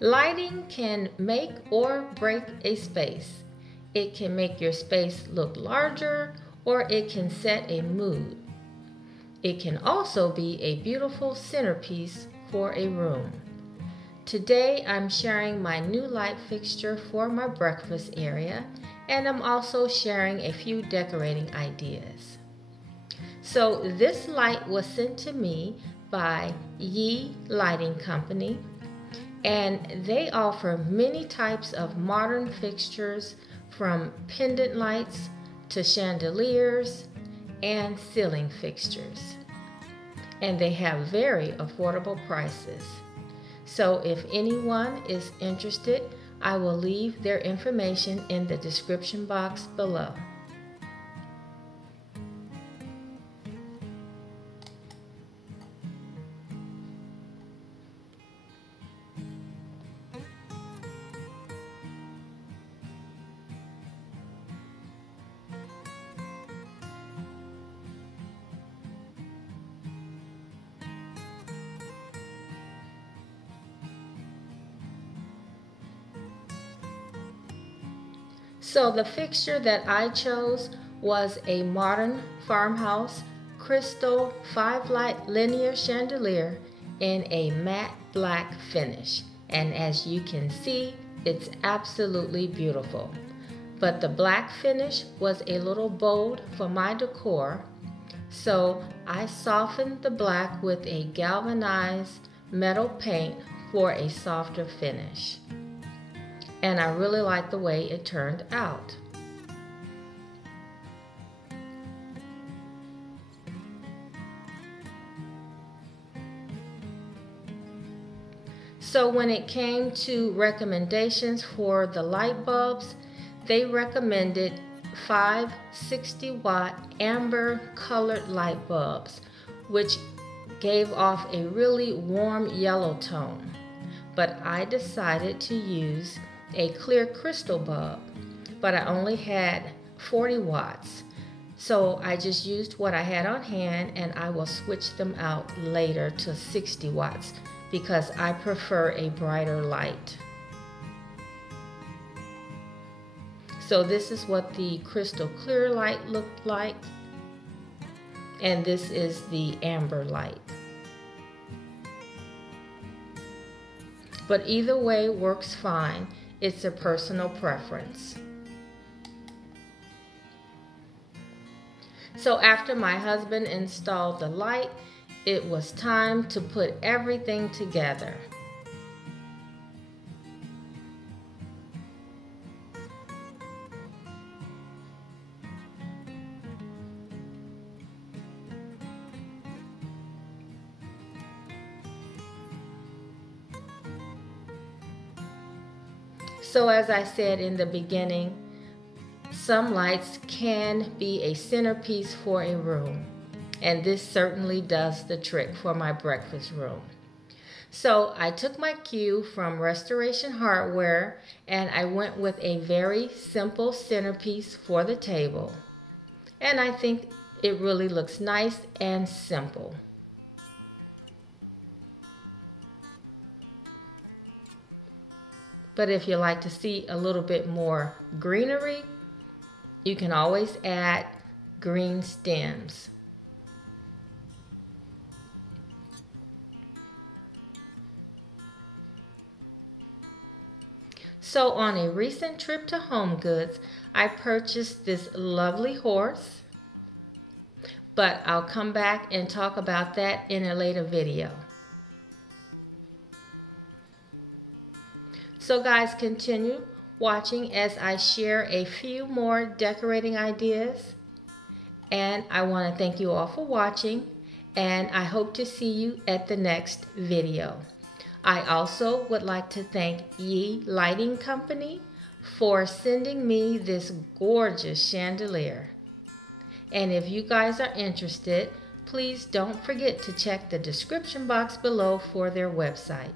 Lighting can make or break a space. It can make your space look larger, or it can set a mood. It can also be a beautiful centerpiece for a room. Today I'm sharing my new light fixture for my breakfast area, and I'm also sharing a few decorating ideas. So this light was sent to me by YII Lighting Company, and they offer many types of modern fixtures, from pendant lights to chandeliers and ceiling fixtures. And they have very affordable prices. So if anyone is interested, I will leave their information in the description box below. So the fixture that I chose was a modern farmhouse crystal 5-light linear chandelier in a matte black finish. And as you can see, it's absolutely beautiful. But the black finish was a little bold for my decor, so I softened the black with a galvanized metal paint for a softer finish. And I really like the way it turned out. So when it came to recommendations for the light bulbs, they recommended 5 60-watt amber colored light bulbs, which gave off a really warm yellow tone. But I decided to use a clear crystal bulb, but I only had 40 watts. So I just used what I had on hand, and I will switch them out later to 60 watts because I prefer a brighter light. So this is what the crystal clear light looked like, and this is the amber light. But either way works fine. It's a personal preference. So after my husband installed the light, it was time to put everything together. So as I said in the beginning, some lights can be a centerpiece for a room, and this certainly does the trick for my breakfast room. So I took my cue from Restoration Hardware, and I went with a very simple centerpiece for the table. And I think it really looks nice and simple. But if you like to see a little bit more greenery, you can always add green stems. So on a recent trip to Home Goods, I purchased this lovely horse, but I'll come back and talk about that in a later video. So guys, continue watching as I share a few more decorating ideas. And I want to thank you all for watching, and I hope to see you at the next video. I also would like to thank YII Lighting Company for sending me this gorgeous chandelier. And if you guys are interested, please don't forget to check the description box below for their website.